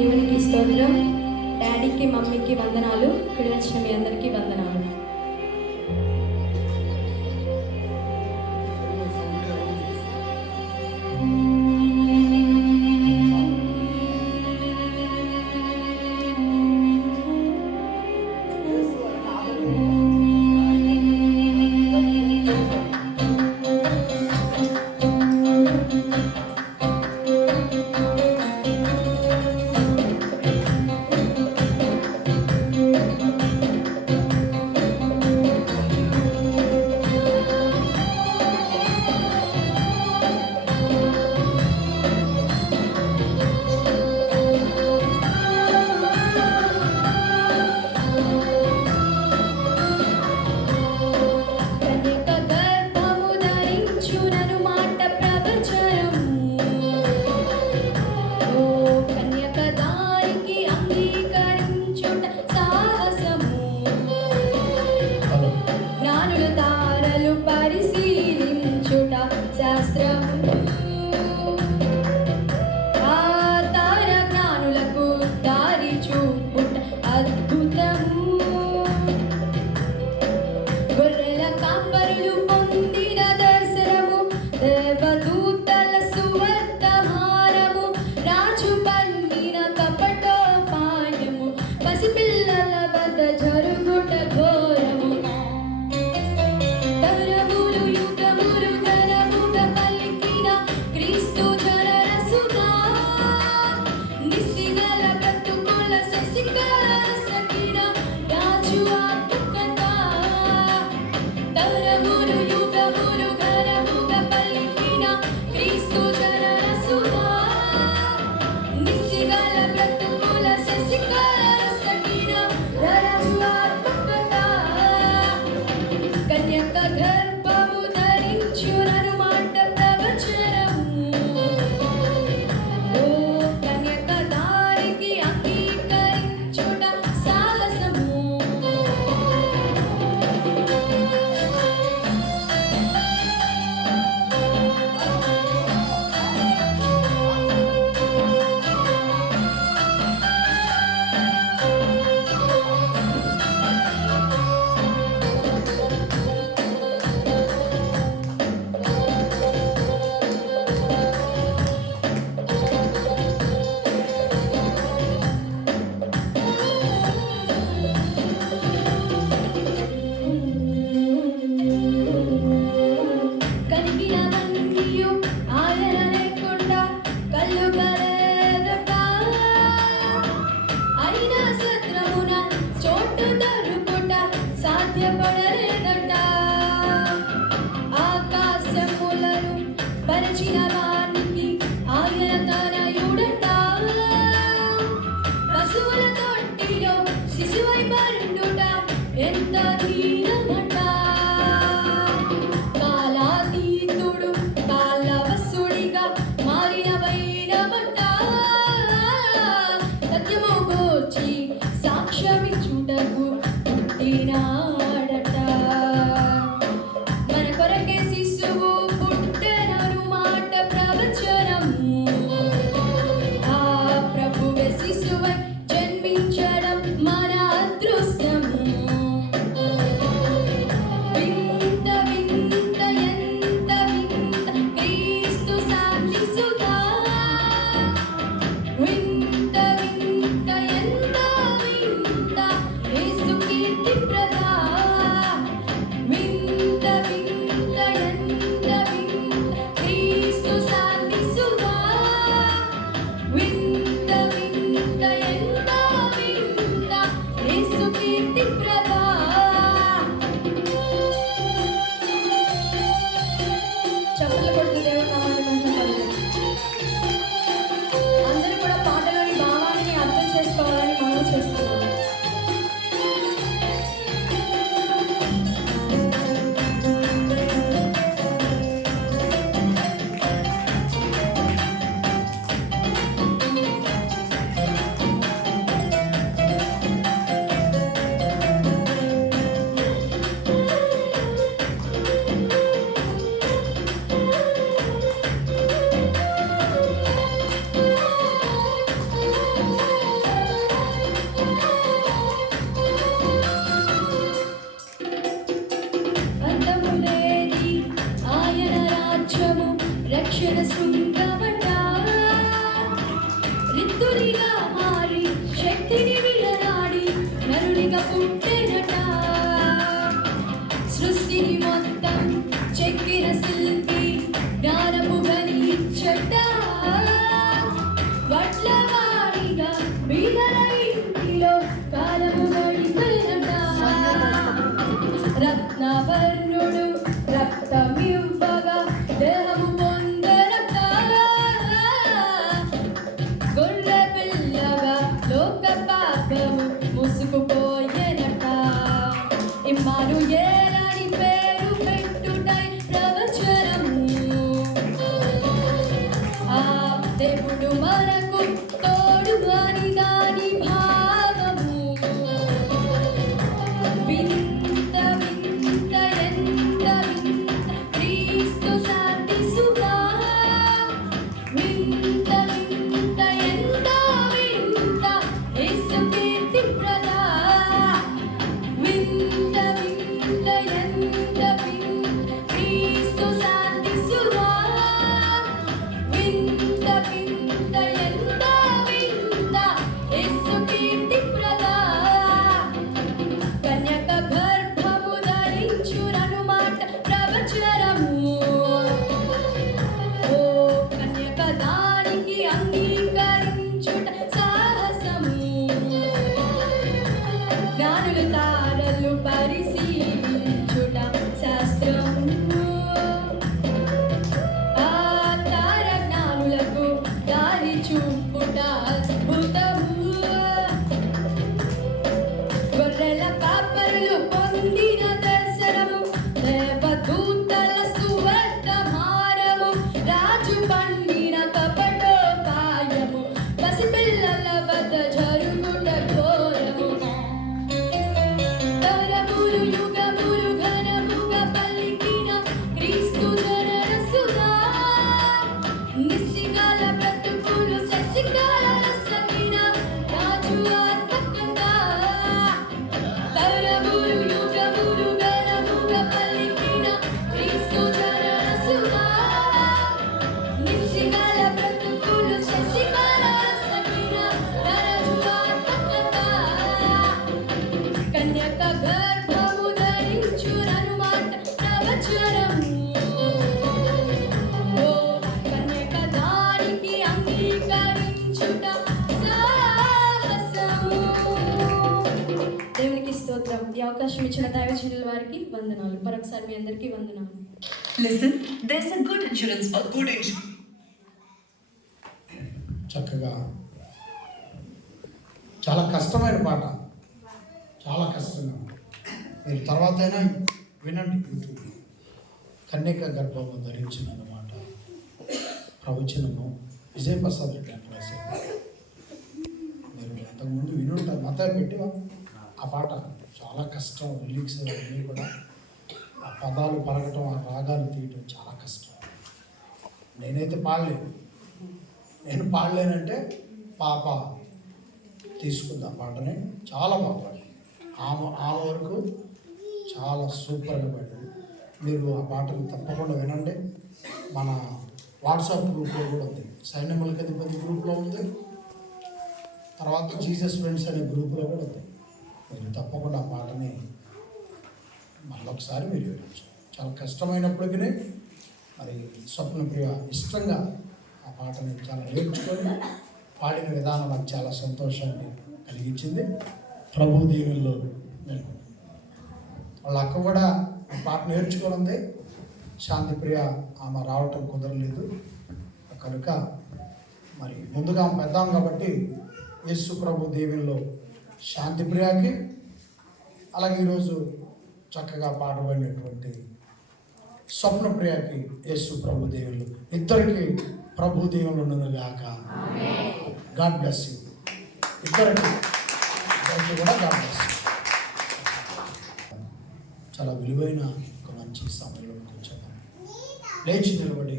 దేవునికి స్తోత్రం. డాడీకి మమ్మీకి వందనాలు. ఇక్కడ వచ్చిన మీ అందరికీ వందనాలు. భక్తునిగా మారి శక్తిని విడనాడి నరునిగా పుట్టెనట. సృష్టిని మొత్తం చెక్కిన శిల్పి జ్ఞానము గణించట. వడ్లవాడిగా బీదల ఇంటిలో కాలము గడిపెనట. రత్నవర్ణుడు రక్తమివ్వగా దేహము పొందెనట. గొర్రె పిల్లగా లోక పాపము ముసుకుపోయెనట. ఇమ్మానుయేలని పేరు పెట్టుటై ప్రవచనము. ఆ దేవుడు మనకు తోడు అని దాని భావము. వింత వింత ఎంత వింత క్రీస్తు శాంతి సుధా. వింత వింత ఎంత వింత యేసు కీర్తి ప్రదా. వింత వింత ఎంత వింత క్రీస్తు శాంతి సుధా. వింత వింత ఎంత వింత యేసు కీర్తి ప్రదా. కన్యక గర్భము ధరించునను మాట ప్రవచనము. ఓ కన్యక దానికి అంగీకరించుట సాహసము. జ్ఞానులు తారలు పరిశీలించుట శాస్త్రము. ఆ తార జ్ఞానులకు దారి చూపుట అద్భుతము. గొర్రెల కాపరులు పొందిన దర్శనము. దేవదూతల సువర్తమానము. రాజు పండిన కపటోపాయము. పసిపిల్లల వద్ద జరుగుట ఘోరము. తరములు యుగములు ఘనముగా పలికిన క్రీస్తు జనన సుధా. నిస్సికాల బ్రతుకులు శశికాల రసకిన రాజు ఆత్మకథ. తరములు యుగములు ఘనముగా పలికిన క్రీస్తు జనన సుధా. నిస్సికాల బ్రతుకులు శశికాల రసకిన రాజు ఆత్మకథ. కన్యక గర్భము ధరించునను మాట ప్రవచనము. ఓ కన్యక దానికి అంగీకరించుట సాహసము. దేవునికి స్తోత్రం. ఈ అవకాశం ఇచ్చిన దైవజనుల వారికి వందనాలు. మరొకసారి మీ అందరికీ వందనాలు. Listen, there's a good insurance. A good insurance. చక్కగా చాలా కష్టమైన పాట, చాలా కష్టంగా ఉంది. మీరు తర్వాత అయినా వినండి యూట్యూబ్. కన్యక గర్భము ధరించినమాట ప్రవచనము విజయప్రసాద్ రెడ్డి అని రాశారు. మీరు అంతకుముందు వినుంటారు. మత పెట్టి ఆ పాట చాలా కష్టం. లిరిక్స్ అన్నీ కూడా ఆ పదాలు పలకటం, ఆ రాగాలు తీయటం చాలా కష్టం. నేనైతే పాడలేను. నేను పాడలేనంటే పాప తీసుకుంది ఆ పాటని. చాలా బాగా పాడింది. ఆమె వరకు చాలా సూపర్గా పాడింది. మీరు ఆ పాటను తప్పకుండా వినండి. మన వాట్సాప్ గ్రూప్లో కూడా ఉంది. సైన్యములకి అధిపతి గ్రూప్లో ఉంది. తర్వాత జీసస్ ఫ్రెండ్స్ అనే గ్రూప్లో కూడా ఉంది. మీరు తప్పకుండా ఆ పాటని మళ్ళొకసారి మీరు వినొచ్చు. చాలా కష్టమైనప్పటికీ మరి స్వప్నప్రియ ఇష్టంగా ఆ పాటని చాలా నేర్చుకొని పాడిన విధానం నాకు చాలా సంతోషాన్ని కలిగించింది. ప్రభు దీవుల్లో నేను వాళ్ళ అక్క కూడా ఆ పాట నేర్చుకోనుంది. శాంతిప్రియ ఆమె రావటం కుదరలేదు కనుక మరి ముందుగా పెద్దాం కాబట్టి యేసు ప్రభు దీవుల్లో శాంతిప్రియకి, అలాగే ఈరోజు చక్కగా పాట పాడినటువంటి స్వప్నప్రియకి యేసు ప్రభు దేవుళ్ళు ఇద్దరికి ప్రభు దేవుళ్ళు గాక. God bless you. ఇద్దరికి కూడా గాడ్ బ్లెస్ యూ. చాలా విలువైన ఒక మంచి సమయంలో కూర్చోవాలి. లేచి నిలబడి